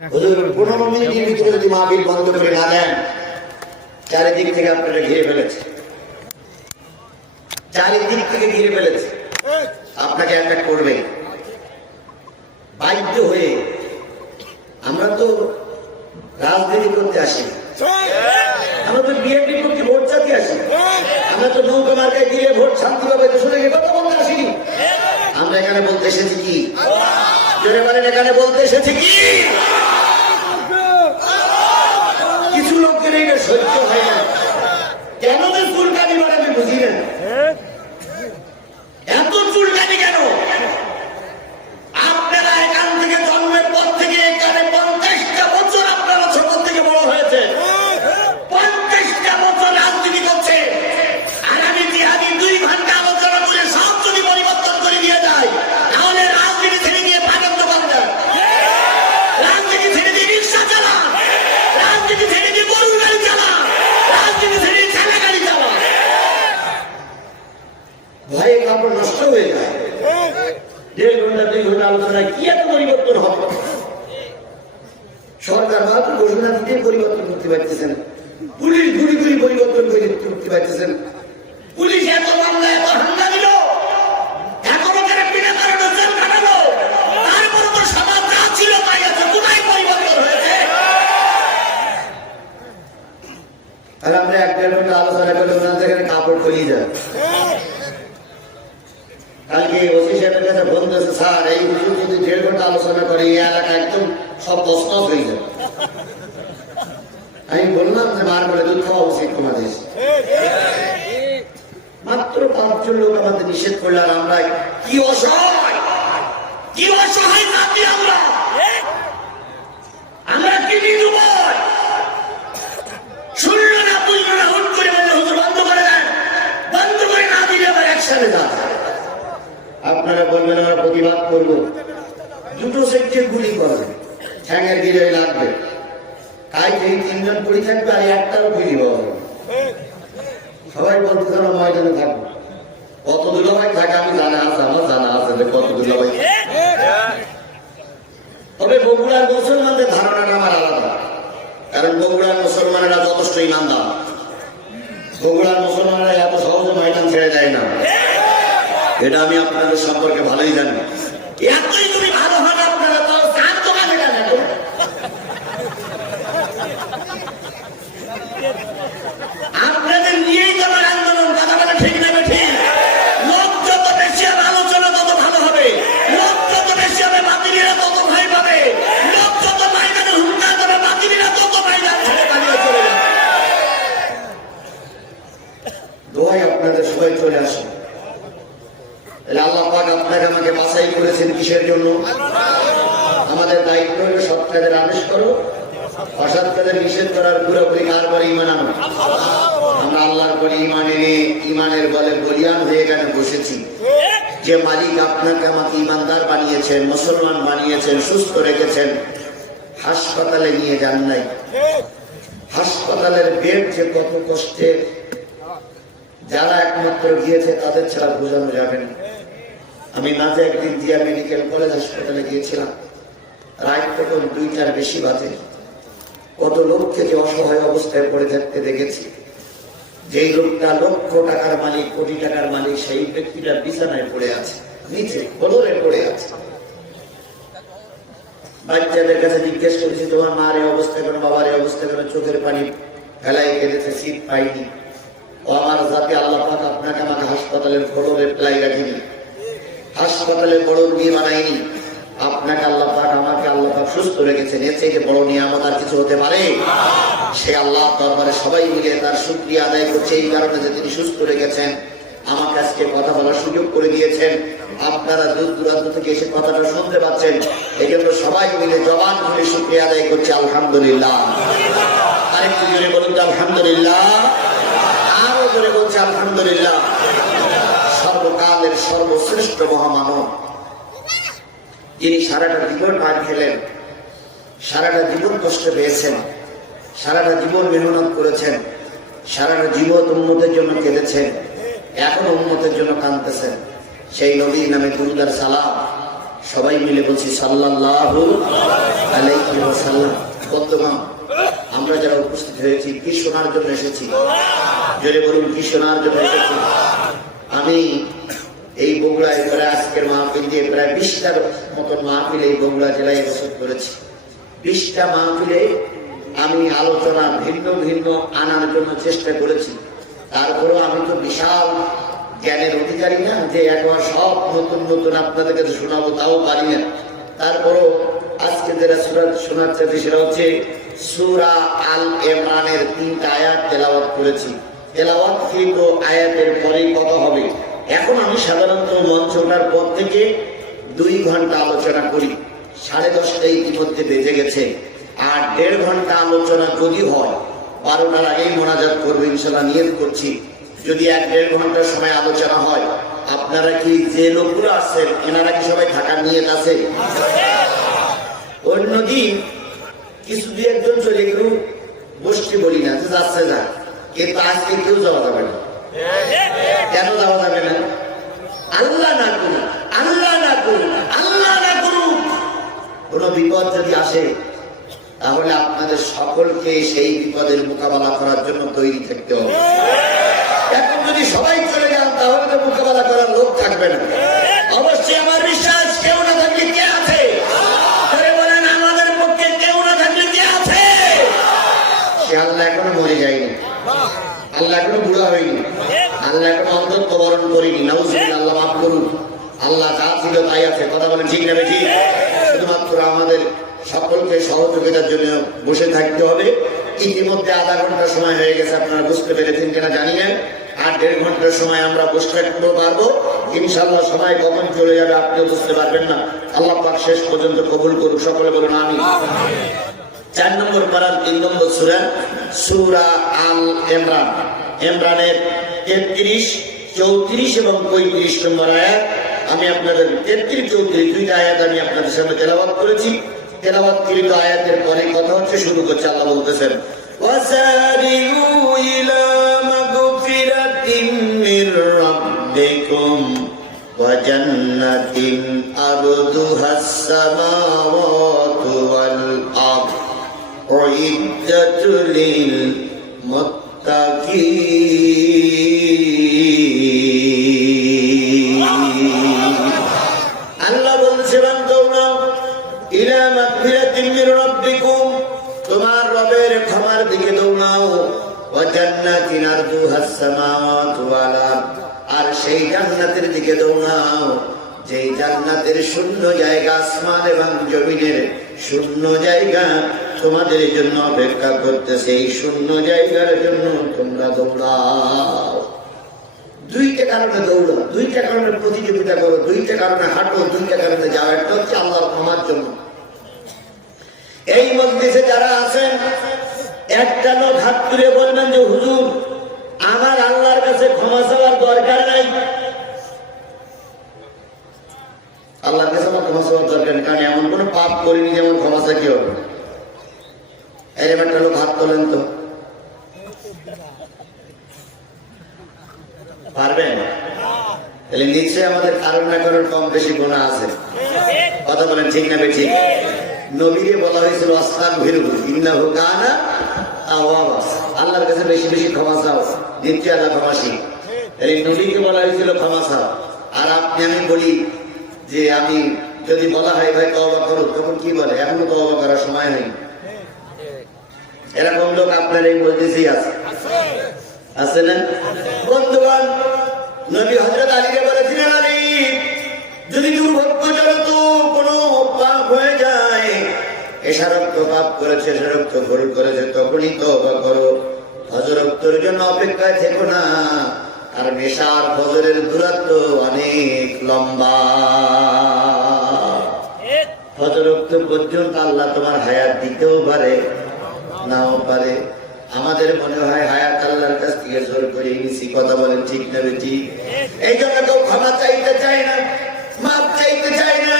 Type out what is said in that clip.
15 মিনিটের ভিতরে যদি মাহফিল বন্ধ করে না দেন, চারিদিক থেকে আপনারা ঘিরে ফেলেছে, চারিদিক থেকে ঘিরে ফেলেছে, আপনাকে অ্যাটাক করবে বাধ্য হয়ে। আমরা তো রাজনীতি করতে আসি, আমরা তো বিএনপি করতে ভোট চাইতে আসি, আমরা তো নৌকা মার্কায় দিয়ে ভোট শান্তিভাবে দেশে থেকে কথা বলতে আসিনি। আমরা এখানে বলতে এসেছি কি? জোরে বলেন, এখানে বলতে এসেছি কি? কিছু লোকের এটা সহ্য হয় না, কেন যে চুলকানি মানে আমি বুঝি না, এত চুলকানি কেন? আপনারা এখান থেকে জন্মের পর থেকে এখানে 50টা বছর আপনারা ছোট থেকে বড় হয়েছে, 50টা বছর রাজনীতি করছে, আর আমি জিহাদি 2 ঘন্টা আলোচনা করে সব যদি পরিবর্তন করে দিয়ে যায়, তাহলে রাজনীতি ছেড়ে দিয়ে পাঠাতে পারবেন, রাজনীতি ছেড়ে দিয়ে রিক্সা চালা, রাজনীতি ছেড়ে দিয়ে গরুর গাড়ি চালা, রাজনীতি ছেড়ে দিয়ে ঠেলা গাড়ি চালা, ভয়ে কাপড় নষ্ট হয়ে যায়। 1.5 ঘন্টা 2 ঘন্টা আলোচনায় কি এত পরিবর্তন হবে? সরকার মাত্র ঘোষণা দিতে পরিবর্তন করতে পারতেছেন, পুলিশ ঘুরি ঘুরি পরিবর্তন করতে পারতেছেন, পুলিশ এত মামলা এত হামলা দিল, এখনো তারা বিনা কারণে জেল কাটালো, তারপরে তো সমাজ যা ছিল তাই আছে, কোথায় পরিবর্তন হয়েছে? আর আমরা 1.5 ঘন্টা আলোচনা করলে ওনার যেখানে কাপড় খুলিয়ে যায়। কালকে ওসি সাহেবের কাছে ফোন দিয়েছে, স্যার এই হুজুর যদি 1.5 ঘন্টা আলোচনা করে এই এলাকা একদম সব তছনছ হয়ে যাবে। আমি বললাম যে মার বলে দুধ খাওয়া উচিত তোমাদের, মাত্র 5 জন লোক আমাদের নিষেধ করলে, আর আমরা কি অসহায়, কি অসহায় জাতি আমরা, আমরা কি নিরুপায়, শুনল না বুঝলো না, হুট করে বললে হুজুর বন্ধ করে দেন, বন্ধ করে না দিলে আবার একসাথে যান। আপনারা বলবেন আমরা প্রতিবাদ করবো, 2টো সেক্টর গুলি করবে, ঠ্যাঙের গিরে লাগবে, তাই এই 3 জন পড়ে থাকবে, আর একটারও গুলি পাওয়া যাবে। সবাই বলতে আমরা ময়দানে থাকবো, কত দুলাভাই থাকে আমি জানা আছে, আমার জানা আছে যে কত দুলাভাই। তবে বগুড়ার মুসলমানদের ধারণাটা আমার আলাদা, কারণ বগুড়ার মুসলমানেরা যথেষ্ট ইমানদার, বগুড়ার মুসলমানেরা এত সহজে ময়দান ছেড়ে যায় না, এটা আমি আপনাদের সম্পর্কে ভালোই জানি। এতই তুমি ভালো হয় আপনারা তো শান্ত কাজে কেন? আপনাদের নিয়েই তো আমার আন্দোলন, কথা বলে ঠিক নেবে ঠিক। লোক যত বেশি হবে আলোচনা তত ভালো হবে, লোক যত বেশি হবে বাতিলেরা তত ভয় পাবে, লোক যত ময়দানে হুঙ্কার দেবে বাতিলেরা তত ময়দান ছেড়ে পালিয়ে চলে যাবে। দোয়াই আপনাদের সবাই চলে আসুন। আল্লাহ পাক আপনাকে আমাকে বাছাই করেছেন কিসের জন্য? আমাদের দায়িত্ব হলো সৎ কাজের আদেশ করো, অসৎ কাজের নিষেধ করার পুরোপুরি কার পরে ঈমান আনো। আমরা আল্লাহর পরে ঈমান এনে ঈমানের বলে বলিয়ান হয়ে এখানে বসেছি। যে মালিক আপনাকে আমাকে ঈমানদার বানিয়েছেন, মুসলমান বানিয়েছেন, সুস্থ রেখেছেন, হাসপাতালে নিয়ে যান নাই। হাসপাতালের বেড যে কত কষ্টে, যারা একমাত্র গিয়েছে তাদের ছাড়া বোঝানো যাবে না। আমি মাঝে একদিন জিয়া মেডিকেল কলেজ হাসপাতালে গিয়েছিলাম, রাত তখন 2টার বেশি বাজে। কত লোককে যে অসহায় অবস্থায় পড়ে থাকতে দেখেছি। যেই লোকটা লক্ষ টাকার মালিক, কোটি টাকার মালিক, সেই ব্যক্তিটা বিছানায় পড়ে আছে, নিচে ফ্লোরে পড়ে আছে। বাচ্চাদের কাছে জিজ্ঞেস করেছি তোমার মার এই অবস্থা কেন, বাবার এই অবস্থা কেন, চোখের পানি ফেলাই কেঁদেছে, সিট পাইনি। ও আমার জাতি, আল্লাহ পাক আপনাকে আমাকে হাসপাতালের ফ্লোরে প্লাই রাখিনি, হাসপাতালে বড় রুগী বানাইনি। আপনাকে আল্লাহ পাক আমাকে আল্লাহ পাক সুস্থ রেখেছেন, এর থেকে বড় নিয়ামত আর কিছু হতে পারে? সে আল্লাহ দরবারে সবাই মিলে তার শুকরিয়া আদায় করছে, এই কারণে যে তিনি সুস্থ রেখেছেন, আমাকে আজকে কথা বলার সুযোগ করে দিয়েছেন। আপনারা দূর দূরান্ত থেকে এসে কথাটা শুনতে পাচ্ছেন, এই জন্য সবাই মিলে জবান খুলে শুকরিয়া আদায় করছে আলহামদুলিল্লাহ। আরেকটু জোরে বলুন তো আলহামদুলিল্লাহ, আরো জোরে বলছে আলহামদুলিল্লাহ। সর্বকালের সর্বশ্রেষ্ঠ মহামানব, যিনি সারাটা জীবন পার খেলেন, সারাটা জীবন কষ্ট পেয়েছেন, সারাটা জীবন মেহনত করেছেন, সারাটা জীবন উম্মতের জন্য কেঁদেছেন, এখনো উম্মতের জন্য কাঁদতেছেন, সেই নবীর নামে দুরূদ আর সালাম সবাই মিলে বলছি সাল্লাল্লাহু আলাইহি ওয়াসাল্লাম। বন্ধুগণ, আমরা যারা উপস্থিত হয়েছি কি শোনার জন্য এসেছি? জোরে বলুন, কি শোনার জন্য এসেছি? আমি এই বগুড়ায় প্রায় আজকের মাহফিল দিয়ে প্রায় 20টার মতন মাহফিল এই বগুড়া জেলায় বসত করেছি। 20টা মাহফিলে আমি আলোচনা ভিন্ন ভিন্ন আনার জন্য চেষ্টা করেছি। তারপরেও আমি তো বিশাল জ্ঞানের অধিকারী না যে একবার সব নতুন নতুন আপনাদেরকে শোনাবো, তাও পারি না। তারপরও আজকে যারা সূরা শোনার চাইছে সেটা হচ্ছে সূরা আল ইমরানের 3টা আয়াত তেলাওয়াত করেছি। তেলাওয়াতকৃত আয়াতের পরেই কথা হবে। এখন আমি সাধারণত মঞ্চ ওঠার পর থেকে 2 ঘন্টা আলোচনা করি। 10:30 ইতিমধ্যে বেজে গেছে। আর 1.5 ঘন্টা আলোচনা যদি হয়, 12টার আগেই মোনাজাত করবো ইনশাল্লাহ, নিয়ত করছি। যদি 1-1.5 ঘন্টার সময় আলোচনা হয়, আপনারা কি যে লোকগুলো আসছেন এনারা কি সবাই থাকার নিয়ত আছে? অন্যদিন কিছু 2-1 জন চলে গেল, বসতে বলি না, যাচ্ছে যা, কিন্তু আজকে কেউ যাওয়া যাবে না। কেন যাওয়া যাবে না? আল্লাহ না করুন, আল্লাহ না করুন, আল্লাহ না করুন কোন বিপদ যদি আসে, তাহলে আপনাদের সকলকে সেই বিপদের মোকাবেলা করার জন্য তৈরি থাকতে হবে। এখন যদি সবাই চলে যান তাহলে তো মোকাবেলা করার লোক থাকবে না। অবশ্যই আমার বিশ্বাস কেউ না থাকলে কে আছে? বলেন, আমাদের পক্ষে কেউ না থাকলে কে আছে? সে আল্লাহ এখনো মরে যায়নি, আল্লাহ এখনো বুড়া হয়নি, আল্লাহ এখনো অন্ধত্ব বরণ করিনি। নাউজুবিল্লাহ, আল্লাহ মাফ করুন। আল্লাহ যা ছিল তাই আছে। কথা বলেন ঠিক না ঠিক? শুধুমাত্র আমাদের সকলকে সহযোগিতার জন্য বসে থাকতে হবে। ইতিমধ্যে আধা ঘন্টা সময় হয়ে গেছে, আপনারা বুঝতে পেরেছেন কিনা জানি না। আর 1.5 ঘন্টার সময় আমরা বসে থাকতে পারবো ইনশাআল্লাহ। সবাই কখন চলে যাবে আপনিও বুঝতে পারবেন না। আল্লাহ পাক শেষ পর্যন্ত কবুল করুক। সকলে বলুন আমিন। 4 নম্বর পারার 3 নম্বর সূরা, সূরা আল ইমরান। ইমরানের 33, 34 এবং 35 নম্বর আয়াত আমি আপনাদের 33, 34 2টা আয়াত আমি আপনাদের সামনে তেলাওয়াত করেছি। তেলাওয়াতকৃত আয়াতের পরে কথা হচ্ছে, শুরু করছে। আল্লাহ বলতেছেন, ওয়াসারিউ ইলা মাগফিরাতিন মির রাব্বিকুম ওয়া জান্নাতিন আরদুহাস সামাওয়াতু ওয়াল আরদ উইদ্দাতুল লিল মুত্তাকিন। আল্লাহ বলছেন, তোমরা ইলা মাগফিরাতিন মির রাব্বিকুম, তোমার রবের ক্ষমার দিকে দৌড়াও। ওয়া জান্নাতিন আরদুহাস সামাওয়াতু ওয়াল আরদ, আর সেই জান্নাতের দিকে দৌড়াও যেই জান্নাতের শূন্য জায়গা, আসমান এবং জমিনের শূন্য জায়গা তোমাদের জন্য অপেক্ষা করতেছে। এই শূন্য জায়গার জন্য তোমরা দৌড়াও। 2টা কারণে দৌড়ো, 2টা কারণে প্রতিযোগিতা করো, 2টা কারণে হাঁটো, 2টা কারণে যাও। একটা হচ্ছে আল্লাহর ক্ষমার জন্য। এই মজলিসে যারা আছেন, একটা লোক হাত তুলে বলবেন যে হুজুর, আমার আল্লাহর কাছে ক্ষমা চাওয়ার দরকার নাই। আল্লাহর কাছে আমার ক্ষমা চাওয়ার দরকার নেই, কারণ এমন কোন পাপ করিনি যেমন ক্ষমা চা কি হবে। এরকম একটা লোক হাত তোলেন তো, পারবেন? তাহলে নিশ্চয়ই আমাদের কারণ না কারণ কম বেশি গুনাহ আছে। কথা বলেন ঠিক না বেঠিক? নবীকে বলা হয়েছিল আস্তাগফিরু ইন্নাহু কানা তাওয়াবা, আল্লাহর কাছে বেশি বেশি ক্ষমা চাও, নিশ্চয়ই আল্লাহ ক্ষমাশীল। এই নবীকে বলা হয়েছিল ক্ষমা চাও। আর আপনি আমি বলি যে আমি যদি বলা হয় ভাই তওবা করো, তখন কি বলে এখনো তওবা করার সময় হয়নি। এরকম লোক আপনার এই মজলিসেই আছে, আছে না? বন্ধুগণ, নবী হযরত আলীকে বলেছিলেন, আলী যদি দুর্ভাগ্যজনক কোনো পাপ হয়ে যায়, এশারক্ত পাপ করেছে, এশারক্ত ভুল করেছে, তখনই তওবা করো, ফজরের জন্য অপেক্ষায় থেকো না। আর নেশার ফজরের দূরত্ব অনেক লম্বা। ফজরক্ত পর্যন্ত আল্লাহ তোমার হায়াত দিতেও পারে, নাও পারে। আমাদের মনে হয় হায়াত আল্লাহর কাছ থেকে জোর করে নিছি। কথা বলেন ঠিক না বেঠিক? এই জন্য কেউ ক্ষমা চাইতে চায় না, মাপ চাইতে চায় না।